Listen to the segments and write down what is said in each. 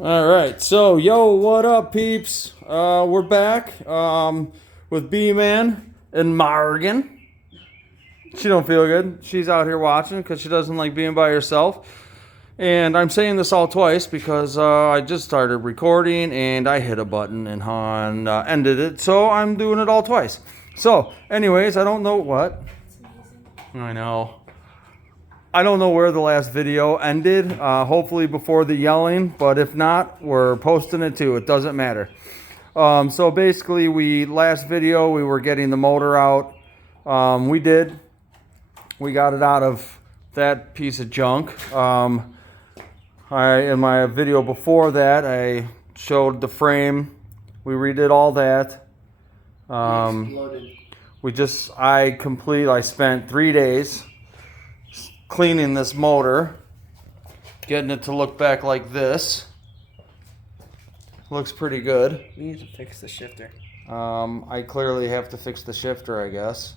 All right, so yo, what up, peeps? We're back with B-Man and Morgan. She don't feel good. She's out here watching because she doesn't like being by herself. And I'm saying this all twice because I just started recording and I hit a button and Han ended it, so I'm doing it all twice. So, anyways, I don't know what. I know. I don't know where the last video ended. Hopefully before the yelling, but if not, we're posting it too. It doesn't matter. So basically, last video we were getting the motor out. We did. We got it out of that piece of junk. In my video before that, I showed the frame. We redid all that. I spent 3 days cleaning this motor, getting it to look back like this. Looks pretty good. We need to fix the shifter. I clearly have to fix the shifter, I guess.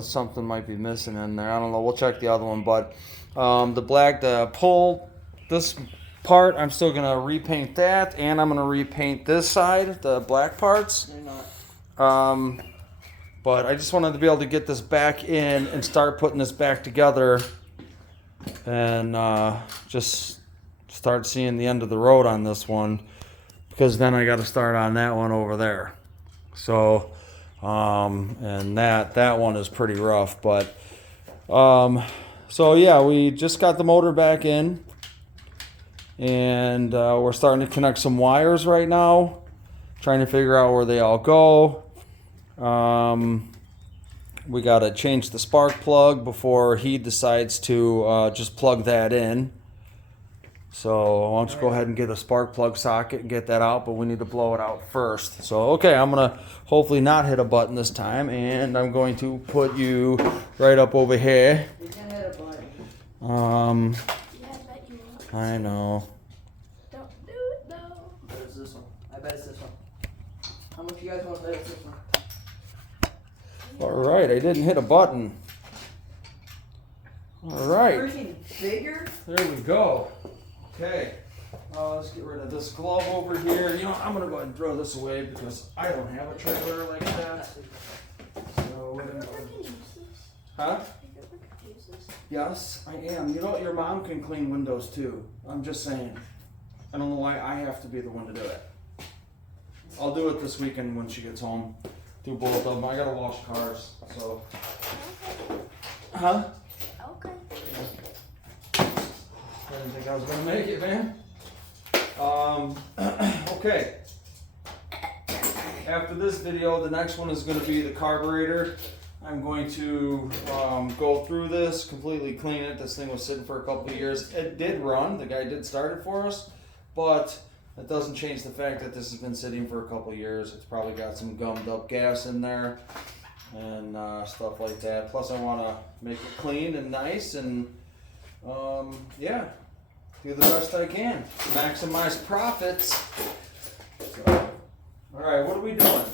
Something might be missing in there. I don't know. We'll check the other one. But the pull, this part, I'm still going to repaint that. And I'm going to repaint this side, the black parts. They're not. But I just wanted to be able to get this back in and start putting this back together. And just start seeing the end of the road on this one. Because then I got to start on that one over there. So, and that one is pretty rough. But, so yeah, we just got the motor back in. And we're starting to connect some wires right now. Trying to figure out where they all go. We got to change the spark plug before he decides to just plug that in. So why don't you go ahead and get a spark plug socket and get that out, but we need to blow it out first. So, okay, I'm going to hopefully not hit a button this time, and I'm going to put you right up over here. You can hit a button. Yeah, I bet you will. I know. Don't do it though. I bet it's this one. I bet it's this one. How much you guys want to bet it's this one? All right, I didn't hit a button. All right. Freaking bigger? There we go. Okay, let's get rid of this glove over here. You know, I'm gonna go ahead and throw this away because I don't have a trailer like that. So we're gonna go. Huh? Yes, I am. You know, your mom can clean windows too. I'm just saying. I don't know why I have to be the one to do it. I'll do it this weekend when she gets home. Do both of them. I gotta wash cars, so. Huh? Okay. I didn't think I was gonna make it, man. Okay. After this video, the next one is gonna be the carburetor. I'm going to go through this, completely clean it. This thing was sitting for a couple of years. It did run. The guy did start it for us, but that doesn't change the fact that this has been sitting for a couple of years. It's probably got some gummed up gas in there and stuff like that. Plus, I want to make it clean and nice and yeah, do the best I can to maximize profits. So, all right, what are we doing?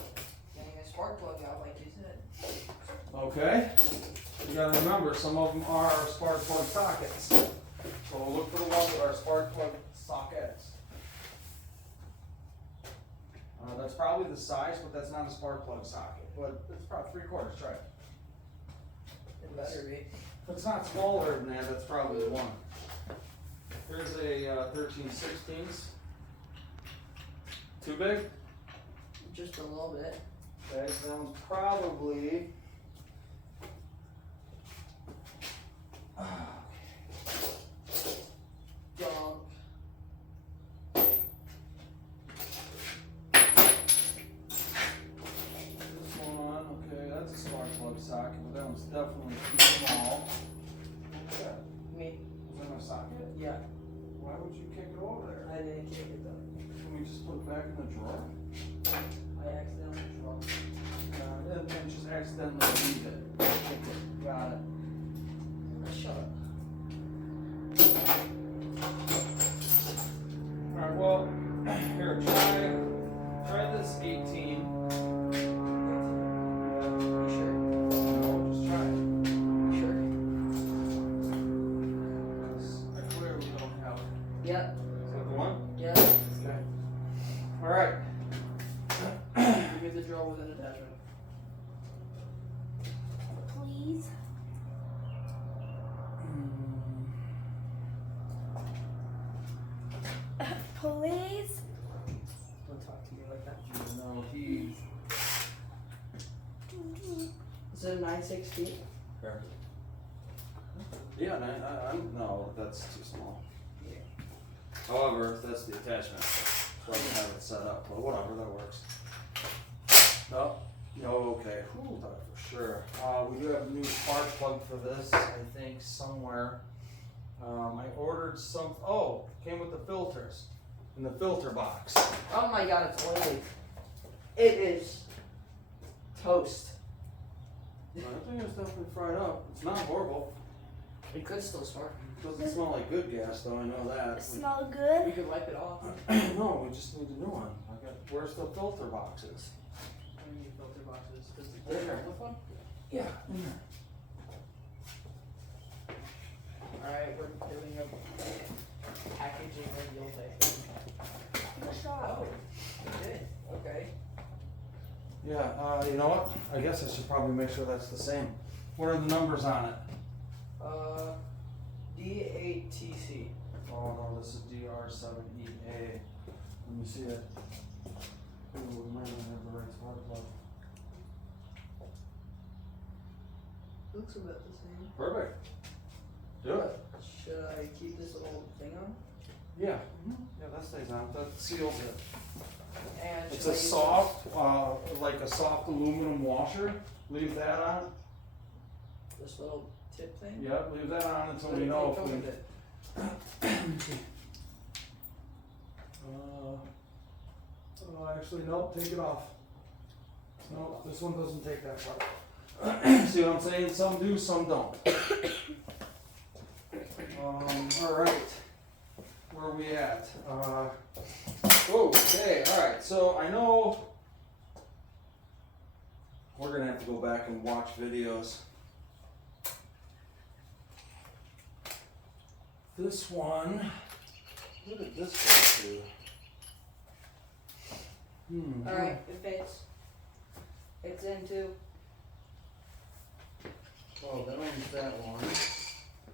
Getting a spark plug out like you said. Okay, you gotta remember some of them are spark plug sockets. So we'll look for the ones that are spark plug sockets. That's probably the size, but that's not a spark plug socket. But it's probably 3/4. Try it. It better be. If it's not smaller than that, that's probably the one. Here's a 13/16. Too big? Just a little bit. Okay, so that one's probably. Dog. This one, okay, that's a spark plug socket, but that one's definitely too small. What's that? Me. Was that a socket? Yeah. Why would you kick it over there? I didn't kick it though. Can we just put it back in the drawer? I accidentally dropped it. And just accidentally leave it. Kick it. Got it. Shut up. Alright, well, here, try this 18. You sure? No, just try it. You sure? 'Cause I clearly don't have Yep. So the one? Yeah, that's great. All right. Give me the drawer with an attachment. Please. Please. Don't talk to me like that. No, he. Is it a 9/6 feet? Here. Yeah, no, that's too small. Yeah. However, that's the attachment. So I can have it set up, but whatever, that works. No, okay. Whew, that for sure. We do have a new spark plug for this, I think, somewhere. I ordered some. Oh, came with the filters in the filter box. Oh my god, it's oily. It is toast. I think it's definitely fried up. It's not horrible. It could still start. It doesn't smell like good gas, though. I know that. Smell We good. could wipe it off. No, we just need a new one. Where's the filter boxes? I need filter boxes. Does it There. come with one? Yeah. Alright, we're doing a packaging reveal thing. Good shot. Oh, we did. Okay. Yeah, you know what? I guess I should probably make sure that's the same. What are the numbers on it? D8TC. Oh no, this is DR7EA. Let me see it. Ooh, we might not have the right spark plug. Looks about the same. Perfect. Do it. Should I keep this little thing on? Yeah. Yeah, that stays on. That seals it. And It's should I a use soft, like a soft aluminum washer. Leave that on. this little tip thing? Yep, leave that on until What we do know you if come we. with it? Actually, nope, take it off. Nope, this one doesn't take that part. See what I'm saying? Some do, some don't. Alright. Where are we at? Okay, alright, so I know we're gonna have to go back and watch videos. This one, what did this go to? Alright, it fits. It's into. Oh, that one's that one.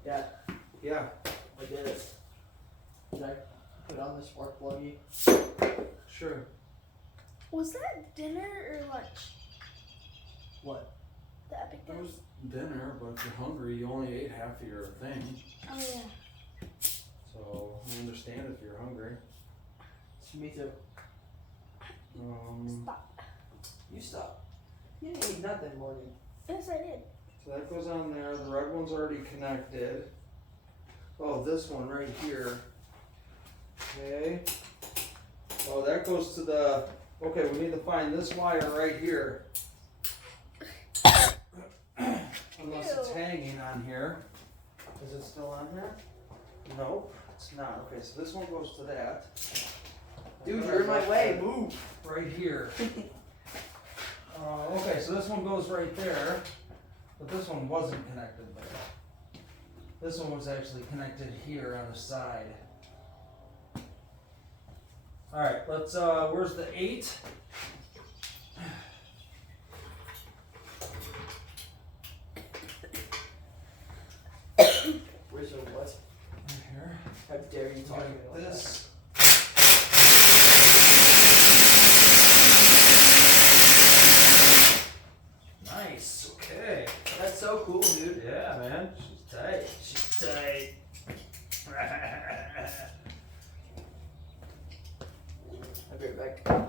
Yeah, Yeah. I did it. Should I put on the spark pluggy? Sure. Was that dinner or lunch? What? The epic That dinner. was dinner, but if you're hungry, you only ate half of your thing. Oh yeah. So I understand if you're hungry. Me too. Stop. You stop. You didn't eat nothing, Morgan. Yes, I did. So that goes on there. The red one's already connected. Oh, this one right here. Okay. Oh, that goes to the. Okay, we need to find this wire right here. Unless it's Ew. hanging on here. Is it still on here? Nope, it's not. Okay, so this one goes to that. Dude, you're in my way. Move. Right here. Okay, so this one goes right there, but this one wasn't connected there. This one was actually connected here on the side. Alright, let's, where's the 8? Where's your what? Right here. How dare you talk to me like that? This. Nice, okay. That's so cool, dude. Yeah, man. She's tight. She's tight. I'll be right back.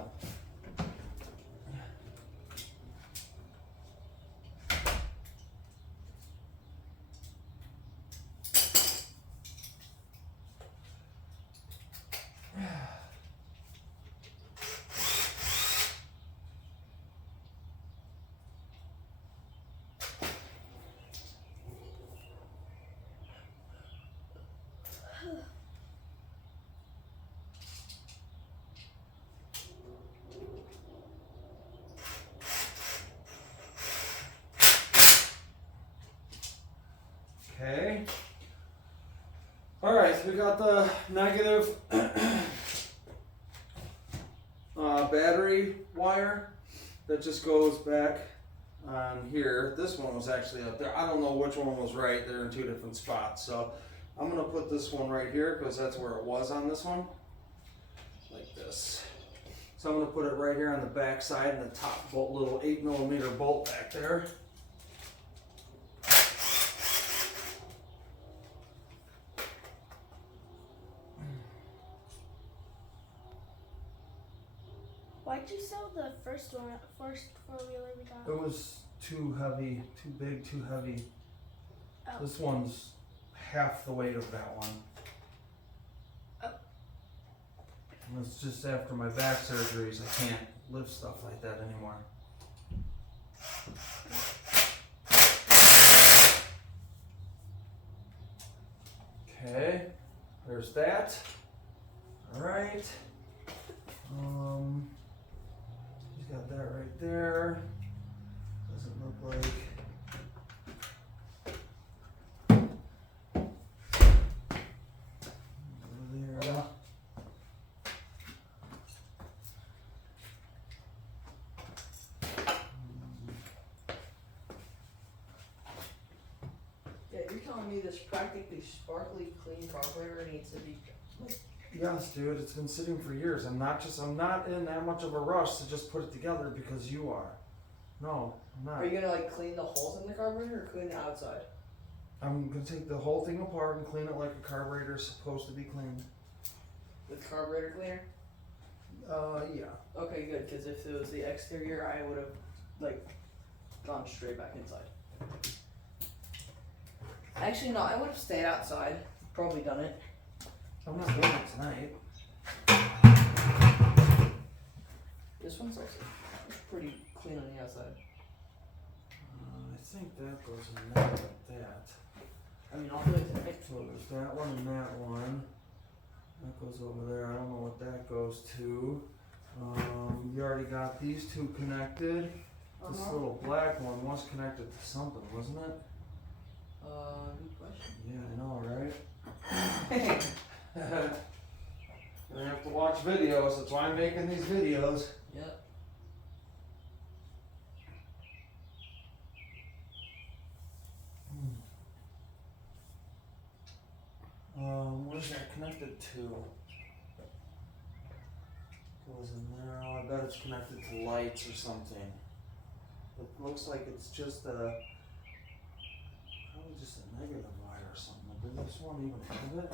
Okay. Alright, so we got the negative battery wire that just goes back on here. This one was actually up there. I don't know which one was right. They're in two different spots. So I'm gonna put this one right here because that's where it was on this one, like this. So I'm gonna put it right here on the back side and the top bolt, little 8mm bolt back there. Why'd you sell the first four-wheeler we got? It was too heavy, too big, too heavy. Oh. This one's half the weight of that one. Oh. And it's just after my back surgeries, I can't lift stuff like that anymore. Okay, there's that. All right. He's got that right there. Doesn't look like. Over there. Yeah, you're telling me this practically sparkly clean carburetor needs to be like, Yes, dude, it's been sitting for years. I'm not in that much of a rush to just put it together because you are. No, I'm not. are you gonna like clean the holes in the carburetor or clean the outside? I'm gonna take the whole thing apart and clean it like a carburetor is supposed to be cleaned. With carburetor cleaner? Yeah. Okay, good, because if it was the exterior, I would have like gone straight back inside. Actually, no, I would have stayed outside. Probably done it. I'm not doing it tonight. This one's also pretty clean on the outside. I think that goes in there like that. I mean, I'll do it tonight. So there's that one and that one. That goes over there. I don't know what that goes to. You already got these two connected. This little black one was connected to something, wasn't it? Good question. Yeah, I know, right? I have to watch videos. That's why I'm making these videos. Yep. Where's that connected to? Goes in there. Oh, I bet it's connected to lights or something. It looks like it's just a, probably just a negative wire or something. Did this one even have it?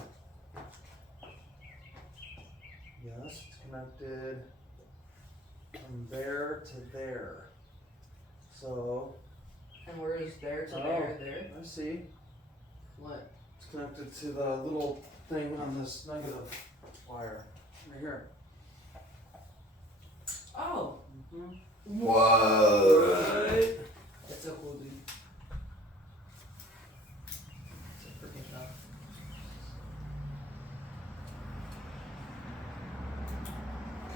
Yes, it's connected from there to there. So. And where is there to there? I see. What? It's connected to the little thing on this negative wire right here. Oh! Mm-hmm. What? That's so cool, dude. It's a freaking shot.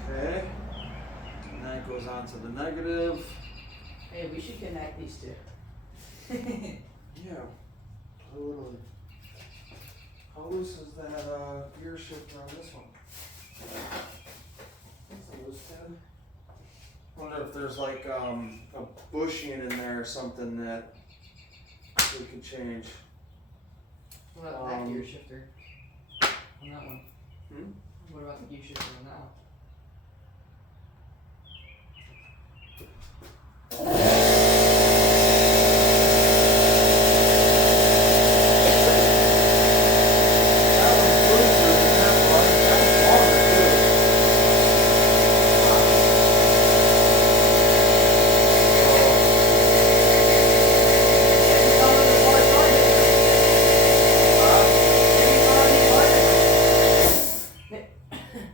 Okay. And that goes on to the negative. Hey, we should connect these two. Yeah, totally. How loose is that gear shifter on this one? That's a loose pin. Wonder if there's like a bushing in there or something that we could change. What about that gear shifter? On that one? Hmm? What about the gear shifter on that one?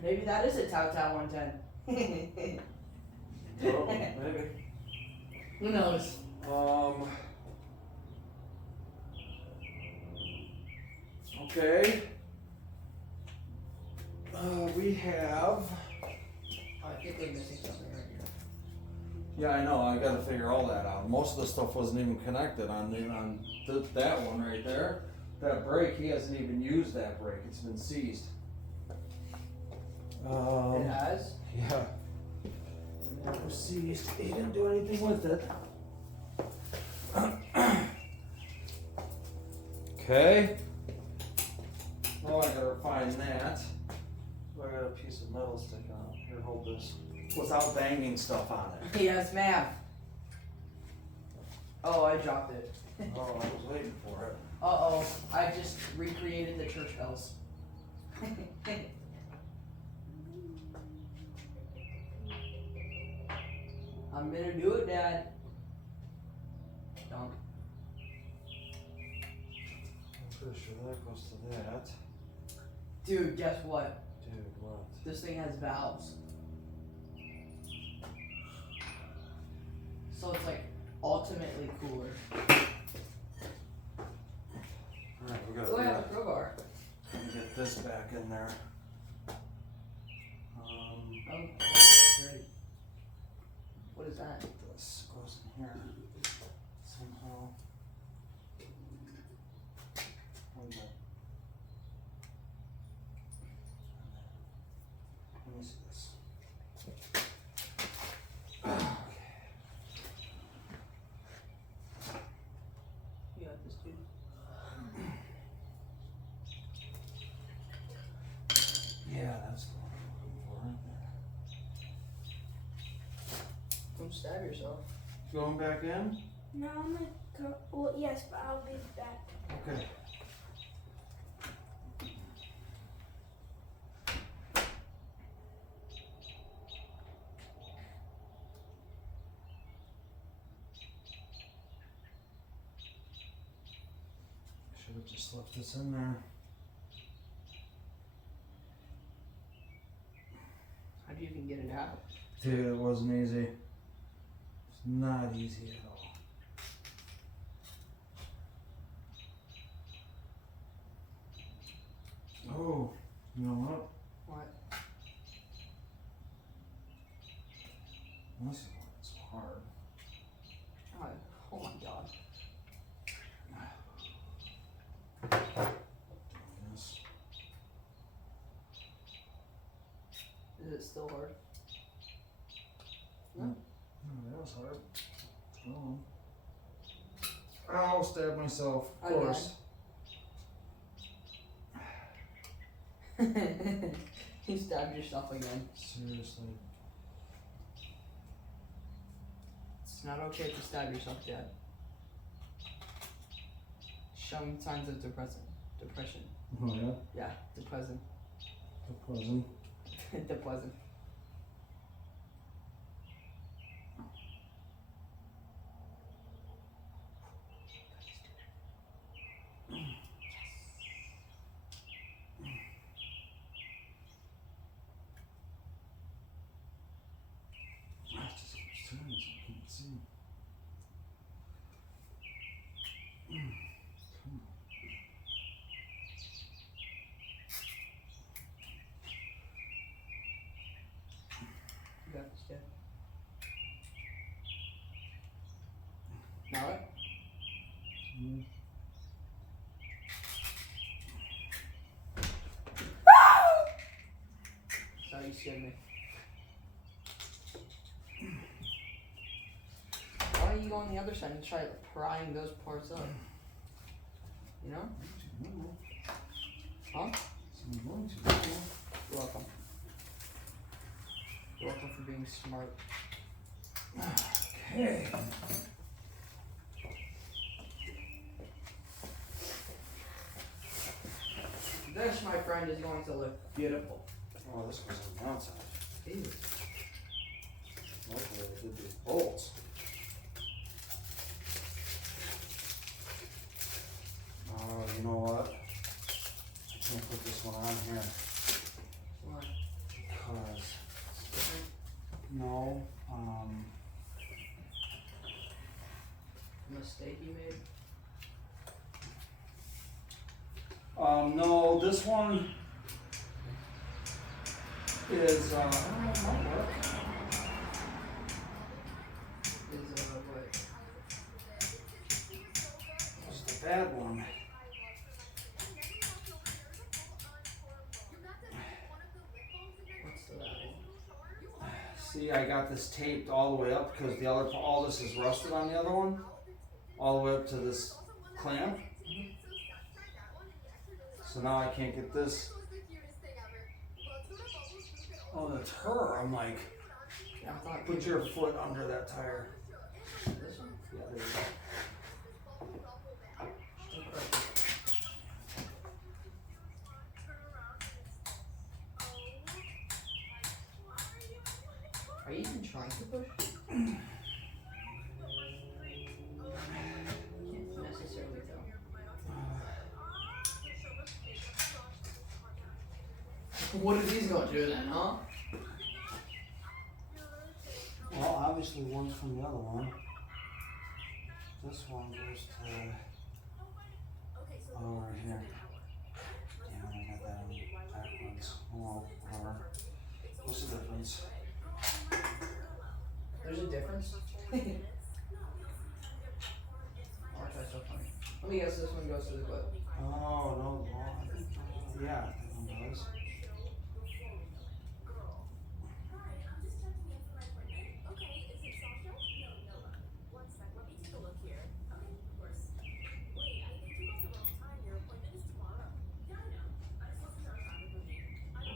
Maybe that is a Tao Tao 110. Oh, maybe. Who knows? Okay. We have. I think we're missing something right here. Yeah, I know. I got to figure all that out. Most of the stuff wasn't even connected on that one right there. That brake, he hasn't even used that brake. It's been seized. It has? Yeah. deceased. He didn't do anything with it. Okay. Oh, I gotta find that. Oh, I got a piece of metal sticking out. Here, hold this. Without banging stuff on it. Yes, ma'am. Oh, I dropped it. Oh, I was waiting for it. Uh-oh, I just recreated the church bells. I'm gonna do it, Dad. Dunk. I'm pretty sure that goes to that. Dude, guess what? Dude, what? This thing has valves. So it's like ultimately cooler. Alright, we got Oh, I have a crowbar. get this back in there. Oh, great. What is that? This goes in here somehow. Hold that. Let me see this. You got this, dude. Yeah, that's the one I'm looking for right there. Don't stab yourself. Going back in? No, I'm gonna go. Well, yes, but I'll be back. Okay. Should have just left this in there. How do you even get it out? Dude, it wasn't easy. It's not easy at all. Oh, you know what? What? This is why it's so hard. Oh my god. Yes. Is it still hard? Oh, that was hard. Oh. Ow, stabbed myself, of course. You stabbed yourself again. Seriously. It's not okay to stab yourself, Dad. Showing signs of depression. Oh, yeah? Yeah, depressing. The cousin. Depressing. It just keeps turning so I can't see. Come on. You got this, Dad. Now what? Mm. Sorry, you scared me. Why don't you go on the other side and try prying those parts up? You know? Huh? So I'm going to. You're welcome. You're welcome for being smart. Okay. This, my friend, is going to look beautiful. Oh, this goes on the outside. Ew. Luckily, I did these bolts. Oh, you know what? I can't put this one on here Why? because no, Mistake you made? no, this one is I don't know if it might work. Is, what? It's the bad one. What's the that one? See, I got this taped all the way up because the other, all this is rusted on the other one. All the way up to this clamp. So now I can't get this. Oh, that's her. I'm like, Yeah, I thought put your foot under that tire. this one. Yeah, there you go. Are you even trying to push? Can't necessarily tell. What are these going to do then, huh? Well, obviously one's from the other one. This one goes to right here. Damn, I got that on backwards. Well, whatever. What's the difference? There's a difference. Oh, that's so funny. Let me guess, this one goes to the clip. Oh, no, well, I think, yeah, I think one does.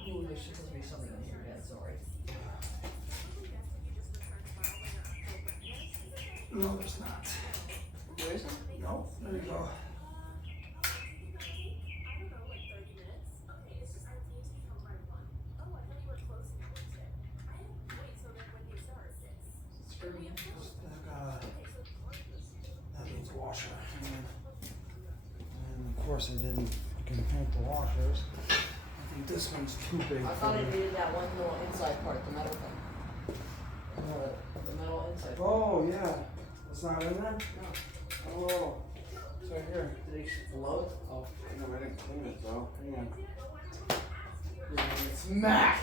Ooh, there's supposed to be something in here. Yeah, sorry. No, there's not. There isn't? No, there you go. Screw me. That needs a washer. And of course I didn't paint the washers. I think this one's too big. I for thought me. it needed that one little inside part, the metal thing. The metal inside part. Oh yeah, it's not in there. No. Oh, it's right here. Did it explode? Oh. No, I didn't clean it though. Hang on. It's max!